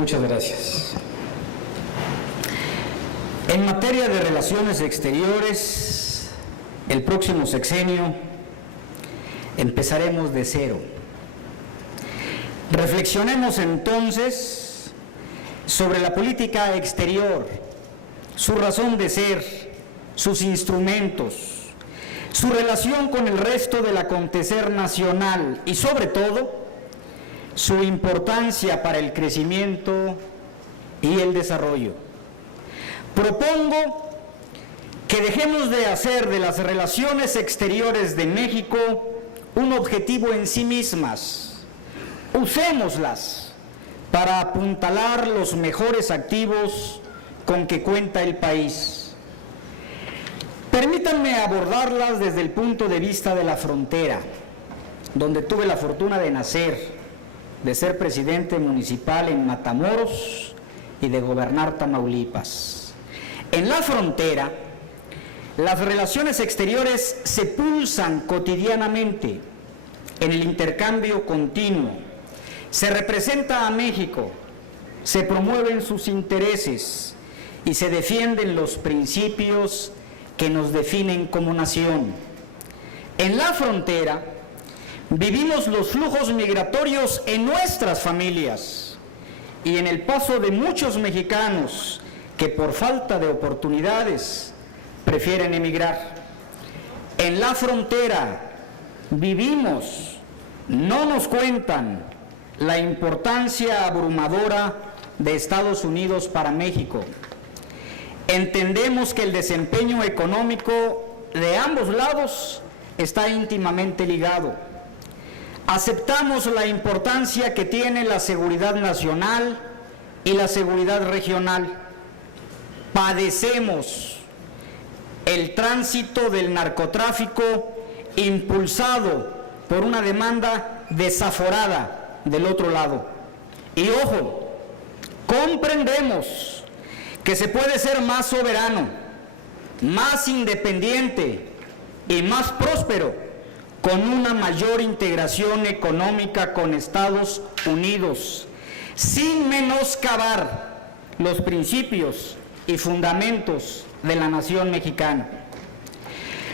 Muchas gracias. En materia de relaciones exteriores, el próximo sexenio empezaremos de cero. Reflexionemos entonces sobre la política exterior, su razón de ser, sus instrumentos, su relación con el resto del acontecer nacional y, sobre todo, su importancia para el crecimiento y el desarrollo. Propongo que dejemos de hacer de las relaciones exteriores de México un objetivo en sí mismas. Usémoslas para apuntalar los mejores activos con que cuenta el país. Permítanme abordarlas desde el punto de vista de la frontera, donde tuve la fortuna de nacer, de ser presidente municipal en Matamoros y de gobernar Tamaulipas. En la frontera, las relaciones exteriores se pulsan cotidianamente en el intercambio continuo. Se representa a México, se promueven sus intereses y se defienden los principios que nos definen como nación. En la frontera, vivimos los flujos migratorios en nuestras familias y en el paso de muchos mexicanos que por falta de oportunidades prefieren emigrar. En la frontera vivimos, no nos cuentan, la importancia abrumadora de Estados Unidos para México. Entendemos que el desempeño económico de ambos lados está íntimamente ligado. Aceptamos la importancia que tiene la seguridad nacional y la seguridad regional. Padecemos el tránsito del narcotráfico impulsado por una demanda desaforada del otro lado. Y ojo, comprendemos que se puede ser más soberano, más independiente y más próspero con una mayor integración económica con Estados Unidos, sin menoscabar los principios y fundamentos de la nación mexicana.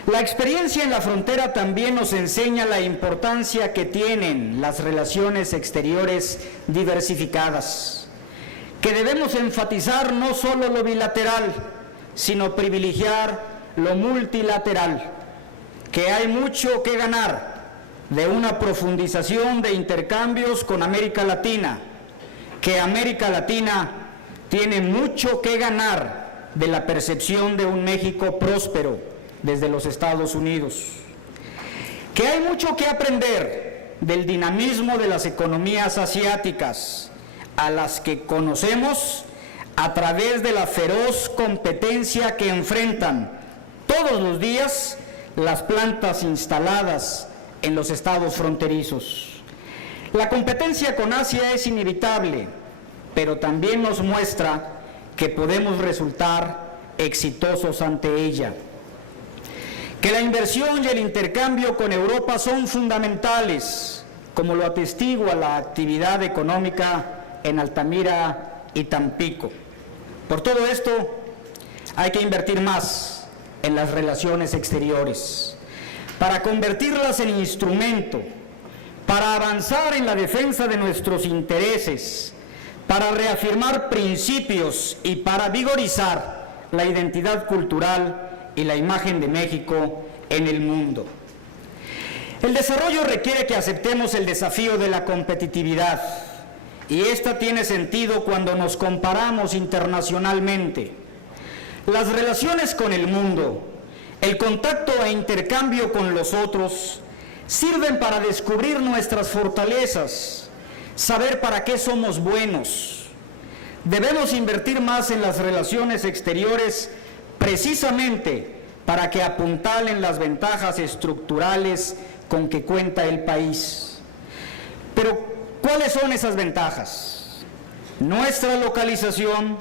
La experiencia en la frontera también nos enseña la importancia que tienen las relaciones exteriores diversificadas, que debemos enfatizar no solo lo bilateral, sino privilegiar lo multilateral, que hay mucho que ganar de una profundización de intercambios con América Latina, que América Latina tiene mucho que ganar de la percepción de un México próspero desde los Estados Unidos, que hay mucho que aprender del dinamismo de las economías asiáticas, a las que conocemos a través de la feroz competencia que enfrentan todos los días las plantas instaladas en los estados fronterizos. La competencia con Asia es inevitable, pero también nos muestra que podemos resultar exitosos ante ella. Que la inversión y el intercambio con Europa son fundamentales, como lo atestigua la actividad económica en Altamira y Tampico. Por todo esto, hay que invertir más en las relaciones exteriores, para convertirlas en instrumento, para avanzar en la defensa de nuestros intereses, para reafirmar principios y para vigorizar la identidad cultural y la imagen de México en el mundo. El desarrollo requiere que aceptemos el desafío de la competitividad, y esta tiene sentido cuando nos comparamos internacionalmente. Las relaciones con el mundo, el contacto e intercambio con los otros, sirven para descubrir nuestras fortalezas, saber para qué somos buenos. Debemos invertir más en las relaciones exteriores precisamente para que apuntalen las ventajas estructurales con que cuenta el país. Pero, ¿cuáles son esas ventajas? Nuestra localización,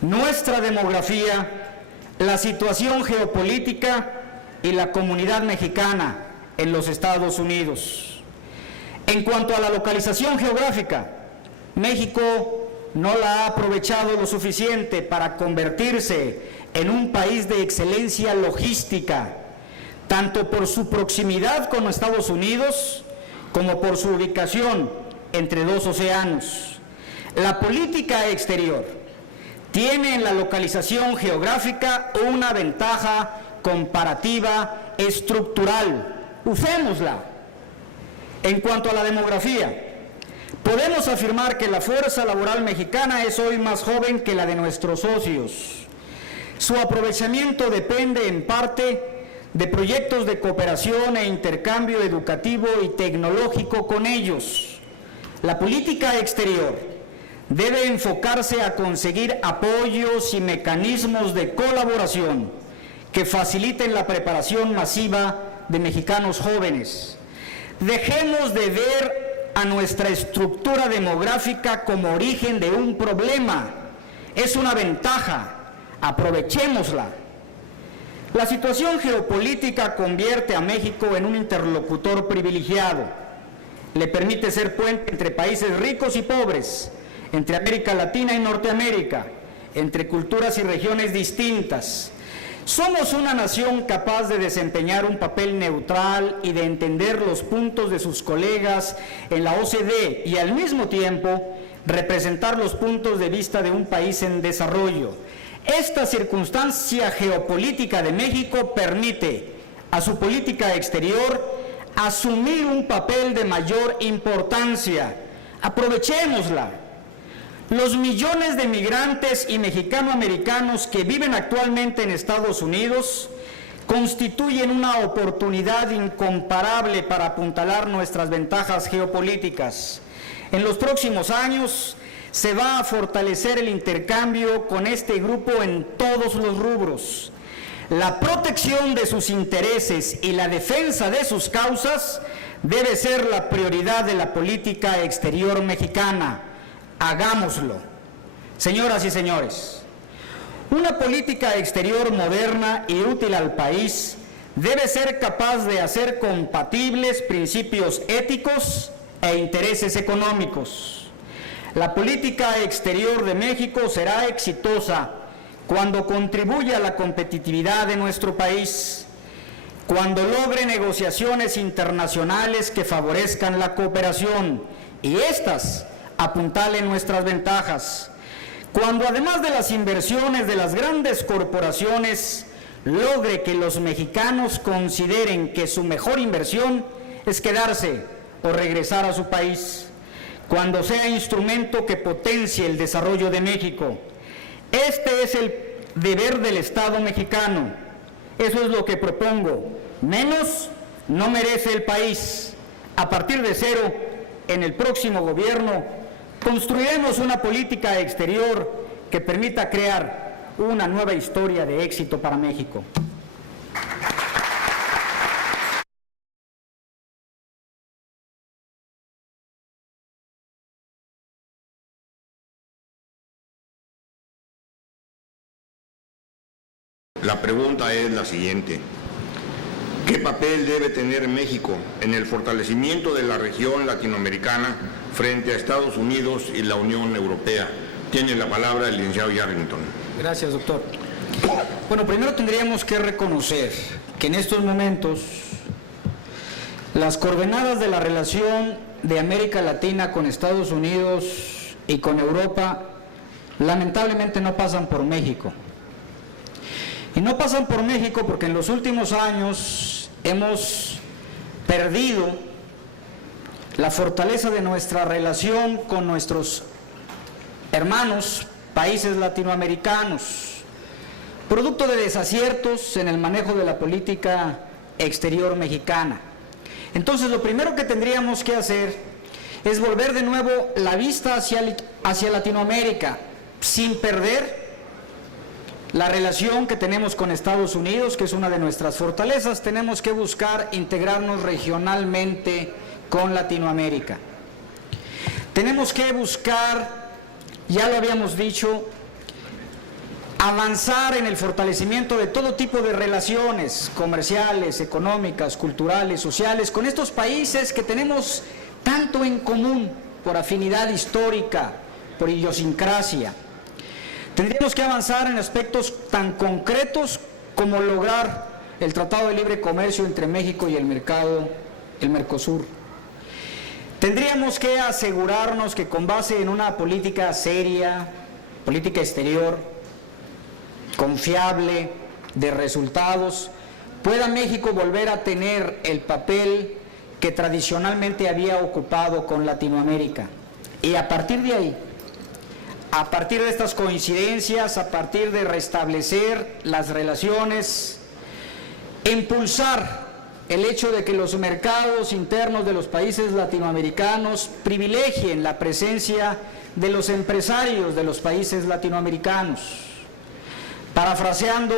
nuestra demografía, la situación geopolítica y la comunidad mexicana en los Estados Unidos. En cuanto a la localización geográfica, México no la ha aprovechado lo suficiente para convertirse en un país de excelencia logística, tanto por su proximidad con Estados Unidos como por su ubicación entre dos océanos. La política exterior tiene en la localización geográfica una ventaja comparativa estructural. Usémosla. En cuanto a la demografía, podemos afirmar que la fuerza laboral mexicana es hoy más joven que la de nuestros socios. Su aprovechamiento depende en parte de proyectos de cooperación e intercambio educativo y tecnológico con ellos. La política exterior debe enfocarse a conseguir apoyos y mecanismos de colaboración que faciliten la preparación masiva de mexicanos jóvenes. Dejemos de ver a nuestra estructura demográfica como origen de un problema. Es una ventaja, aprovechémosla. La situación geopolítica convierte a México en un interlocutor privilegiado. Le permite ser puente entre países ricos y pobres, entre América Latina y Norteamérica, entre culturas y regiones distintas. Somos una nación capaz de desempeñar un papel neutral y de entender los puntos de sus colegas en la OCDE y al mismo tiempo representar los puntos de vista de un país en desarrollo. Esta circunstancia geopolítica de México permite a su política exterior asumir un papel de mayor importancia. Aprovechémosla. Los millones de migrantes y mexicanoamericanos que viven actualmente en Estados Unidos constituyen una oportunidad incomparable para apuntalar nuestras ventajas geopolíticas. En los próximos años se va a fortalecer el intercambio con este grupo en todos los rubros. La protección de sus intereses y la defensa de sus causas debe ser la prioridad de la política exterior mexicana. Hagámoslo. Señoras y señores, una política exterior moderna y útil al país debe ser capaz de hacer compatibles principios éticos e intereses económicos. La política exterior de México será exitosa cuando contribuya a la competitividad de nuestro país, cuando logre negociaciones internacionales que favorezcan la cooperación y éstas apuntalen nuestras ventajas, cuando además de las inversiones de las grandes corporaciones logre que los mexicanos consideren que su mejor inversión es quedarse o regresar a su país, cuando sea instrumento que potencie el desarrollo de México. Este es el deber del Estado mexicano. Eso es lo que propongo. Menos no merece el país. A partir de cero, en el próximo gobierno, construiremos una política exterior que permita crear una nueva historia de éxito para México. La pregunta es la siguiente. ¿Qué papel debe tener México en el fortalecimiento de la región latinoamericana frente a Estados Unidos y la Unión Europea? Tiene la palabra el licenciado Yarrington. Gracias, doctor. Bueno, primero tendríamos que reconocer que en estos momentos las coordenadas de la relación de América Latina con Estados Unidos y con Europa lamentablemente no pasan por México. Y no pasan por México porque en los últimos años hemos perdido la fortaleza de nuestra relación con nuestros hermanos países latinoamericanos, producto de desaciertos en el manejo de la política exterior mexicana. Entonces, lo primero que tendríamos que hacer es volver de nuevo la vista hacia Latinoamérica, sin perder la relación que tenemos con Estados Unidos, que es una de nuestras fortalezas. Tenemos que buscar integrarnos regionalmente con Latinoamérica. Tenemos que buscar, ya lo habíamos dicho, avanzar en el fortalecimiento de todo tipo de relaciones comerciales, económicas, culturales, sociales, con estos países que tenemos tanto en común por afinidad histórica, por idiosincrasia. Tendríamos que avanzar en aspectos tan concretos como lograr el Tratado de Libre Comercio entre México y el Mercosur. Tendríamos que asegurarnos que con base en una política seria, política exterior, confiable, de resultados, pueda México volver a tener el papel que tradicionalmente había ocupado con Latinoamérica. Y a partir de ahí, a partir de estas coincidencias, a partir de restablecer las relaciones, impulsar el hecho de que los mercados internos de los países latinoamericanos privilegien la presencia de los empresarios de los países latinoamericanos. Parafraseando,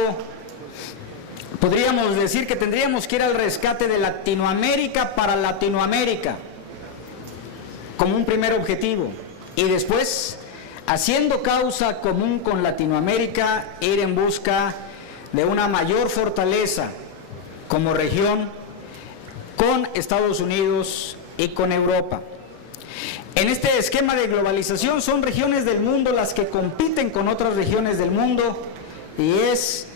podríamos decir que tendríamos que ir al rescate de Latinoamérica para Latinoamérica, como un primer objetivo, y después, haciendo causa común con Latinoamérica, ir en busca de una mayor fortaleza como región con Estados Unidos y con Europa. En este esquema de globalización son regiones del mundo las que compiten con otras regiones del mundo y es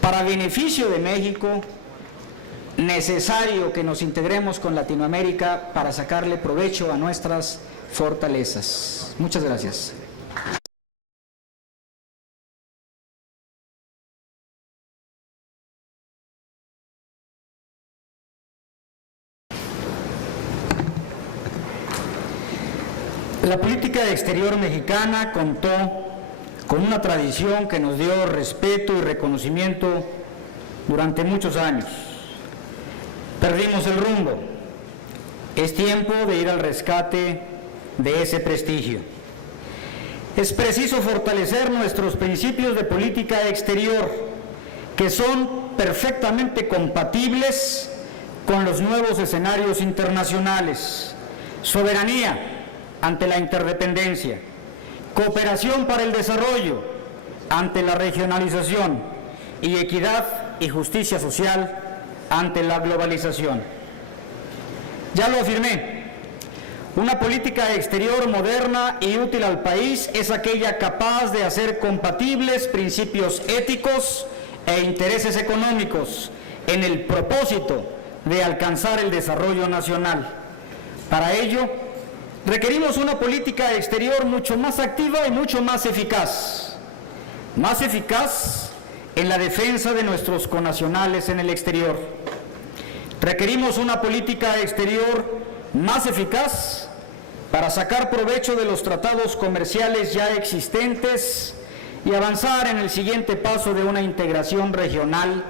para beneficio de México necesario que nos integremos con Latinoamérica para sacarle provecho a nuestras fortalezas. Muchas gracias. La política exterior mexicana contó con una tradición que nos dio respeto y reconocimiento durante muchos años. Perdimos el rumbo. Es tiempo de ir al rescate de ese prestigio. Es preciso fortalecer nuestros principios de política exterior, que son perfectamente compatibles con los nuevos escenarios internacionales. Soberanía ante la interdependencia, cooperación para el desarrollo ante la regionalización y equidad y justicia social ante la globalización. Ya lo afirmé, una política exterior moderna y útil al país es aquella capaz de hacer compatibles principios éticos e intereses económicos en el propósito de alcanzar el desarrollo nacional. Para ello, requerimos una política exterior mucho más activa y mucho más eficaz en la defensa de nuestros connacionales en el exterior. Requerimos una política exterior más eficaz para sacar provecho de los tratados comerciales ya existentes y avanzar en el siguiente paso de una integración regional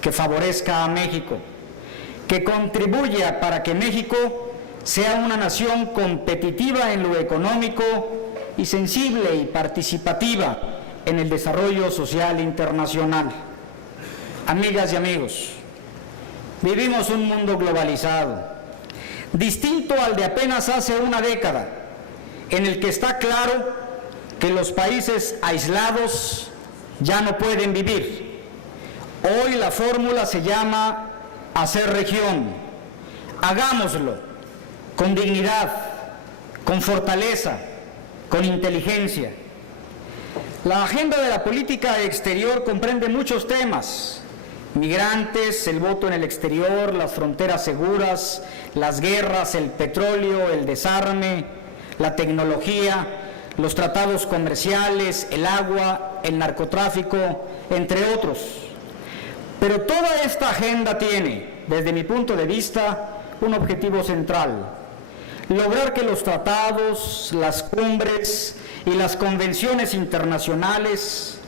que favorezca a México, que contribuya para que México sea una nación competitiva en lo económico y sensible y participativa en el desarrollo social internacional. Amigas y amigos, vivimos un mundo globalizado, distinto al de apenas hace una década, en el que está claro que los países aislados ya no pueden vivir. Hoy la fórmula se llama hacer región. Hagámoslo con dignidad, con fortaleza, con inteligencia. La agenda de la política exterior comprende muchos temas: migrantes, el voto en el exterior, las fronteras seguras, las guerras, el petróleo, el desarme, la tecnología, los tratados comerciales, el agua, el narcotráfico, entre otros. Pero toda esta agenda tiene, desde mi punto de vista, un objetivo central: lograr que los tratados, las cumbres y las convenciones internacionales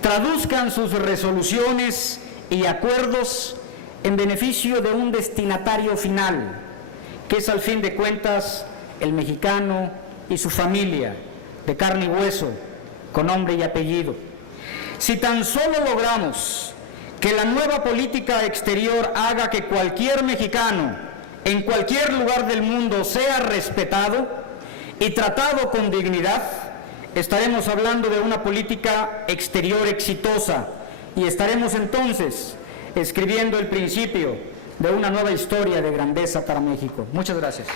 traduzcan sus resoluciones y acuerdos en beneficio de un destinatario final, que es al fin de cuentas el mexicano y su familia, de carne y hueso, con nombre y apellido. Si tan solo logramos que la nueva política exterior haga que cualquier mexicano en cualquier lugar del mundo sea respetado y tratado con dignidad, estaremos hablando de una política exterior exitosa y estaremos entonces escribiendo el principio de una nueva historia de grandeza para México. Muchas gracias.